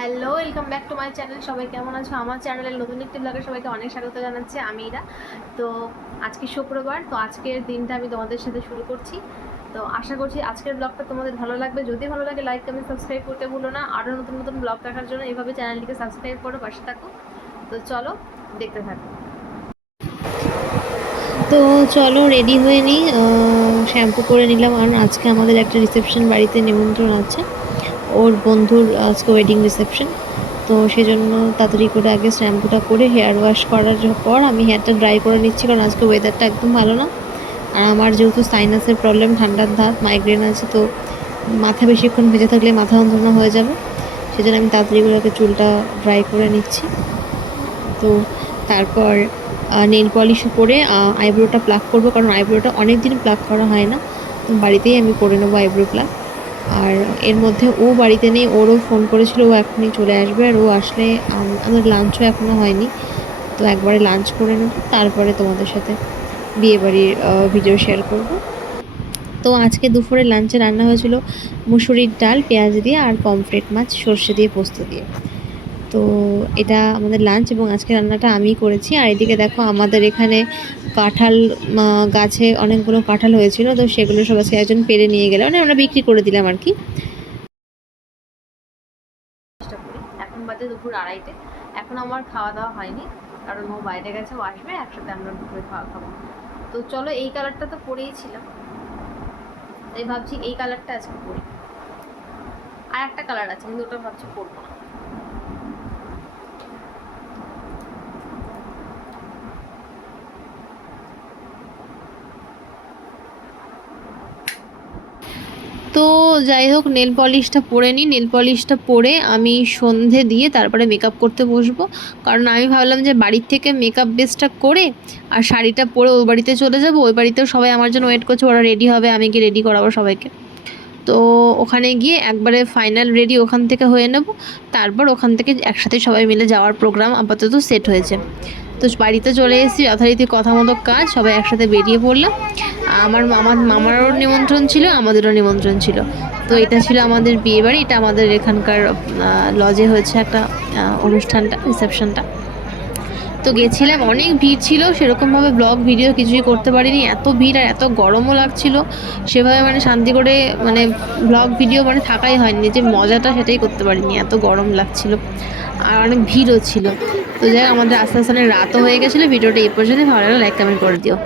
Hello, welcome back to my channel. সবাই কেমন আছো? আমার চ্যানেলের নতুন একটি ব্লগে সবাইকে অনেক স্বাগত জানাচ্ছি। আমি ইরা। তো আজকে শুক্রবার, তো আজকের দিনটা আমি তোমাদের সাথে শুরু করছি। তো আশা করছি আজকের ব্লগটা তোমাদের ভালো লাগবে। যদি ভালো লাগে লাইক কমেন্ট সাবস্ক্রাইব করতে ভুলো না। আরও নতুন নতুন ব্লগ দেখার জন্য এইভাবে চ্যানেলটিকে সাবস্ক্রাইব করো, পাশে থাকো। তো চলো দেখতে থাকো। তো চলো রেডি হয়ে নিই, শ্যাম্পু করে নিলাম। আর আজকে আমাদের একটা রিসেপশন বাড়িতে নিমন্ত্রণ আছে, ওর বন্ধুর আজকে ওয়েডিং রিসেপশন। তো সেজন্য তাড়াতাড়ি করে আগে শ্যাম্পুটা করে হেয়ার ওয়াশ করার পর আমি হেয়ারটা ড্রাই করে নিচ্ছি, কারণ আজকে ওয়েদারটা একদম ভালো না। আর আমার যেহেতু সাইনাসের প্রবলেম, ঠান্ডার ধাত, মাইগ্রেন আছে, তো মাথা বেশিক্ষণ ভেজে থাকলে মাথা যন্ত্রণা হয়ে যাবে। সেজন্য আমি তাড়াতাড়ি করে আগে চুলটা ড্রাই করে নিচ্ছি। তো তারপর নেল পলিশ করে আইব্রোটা প্লাক করব, কারণ আইব্রোটা অনেক দিন প্লাক করা হয় না। তো বাড়িতেই আমি করে নেবো আইব্রো প্লাক। আর এর মধ্যে ও বাড়িতে নেই, ওরও ফোন করেছিল, ও এখনই চলে আসবে। আর ও আসলে আমাদের লাঞ্চও এখনও হয়নি, তো একবারে লাঞ্চ করে নেব, তারপরে তোমাদের সাথে বিয়েবাড়ির ভিডিও শেয়ার করব। তো আজকে দুপুরে লাঞ্চে রান্না হয়েছিল মুসুরির ডাল পেঁয়াজ দিয়ে, আর পমফ্রেট মাছ সর্ষে দিয়ে পোস্ত দিয়ে। তো এটা আমাদের লাঞ্চ, এবং আজকে রান্নাটা আমিই করেছি। আর এদিকে দেখো আমাদের এখানে কাঁঠাল গাছে অনেকগুলো কাঁঠাল হয়েছিল, তো সেগুলো সব আজকে একজন পেরে নিয়ে গেল, মানে আমরা বিক্রি করে দিলাম আর কি। চেষ্টা করি। এখন বাজে দুপুর 2:30। এখন আমার খাওয়া দাওয়া হয়নি, কারণ ও বাইরে গেছে, ও আসবে, একসাথে আমরা দুপুরে খাওয়া খাবো। তো চলো, এই কালারটা তো পরেই ছিলাম, তাই ভাবছি এই কালারটা আজকে পরি। আর একটা কালার আছে, কিন্তু ওটা ভাবছি পরবো না। তো যাই হোক, নেল পলিশটা পরে নিই। নেল পলিশটা পরে আমি সন্ধে দিয়ে তারপরে মেকআপ করতে বসবো, কারণ আমি ভাবলাম যে বাড়ির থেকে মেকআপ বেসটা করে আর শাড়িটা পরে ওই বাড়িতে চলে যাব। ওই বাড়িতেও সবাই আমার জন্য ওয়েট করছে, ওরা রেডি হবে, আমি গিয়ে রেডি করাবো সবাইকে। তো ওখানে গিয়ে একবারে ফাইনাল রেডি ওখান থেকে হয়ে নেব। তারপর ওখান থেকে একসাথে সবাই মিলে যাওয়ার প্রোগ্রাম আপাতত সেট হয়েছে। তো বাড়িতে চলে এসেছি, যথারীতি কথা মতো কাজ, সবাই একসাথে বেরিয়ে পড়লাম। মামারও নিমন্ত্রণ ছিল, আমাদেরও নিমন্ত্রণ ছিল। তো এটা ছিল আমাদের বিয়েবাড়ি, এটা আমাদের এখানকার লজে হয়েছে একটা অনুষ্ঠানটা, রিসেপশনটা। তো গেছিলাম, অনেক ভিড় ছিল, সেরকমভাবে ব্লগ ভিডিও কিছুই করতে পারিনি, এত ভিড় আর এত গরমও লাগছিল। সেভাবে মানে শান্তি করে মানে ব্লগ ভিডিও মানে থাকাই হয়নি, যে মজাটা সেটাই করতে পারিনি, এত গরম লাগছিল আর অনেক ভিড়ও ছিল। তো যাই হোক, আমাদের আস্তে আস্তে রাতও হয়ে গেছিলো। ভিডিওটা এই পর্যন্ত ভালো লাগলে লাইক কমেন্ট করে দিও।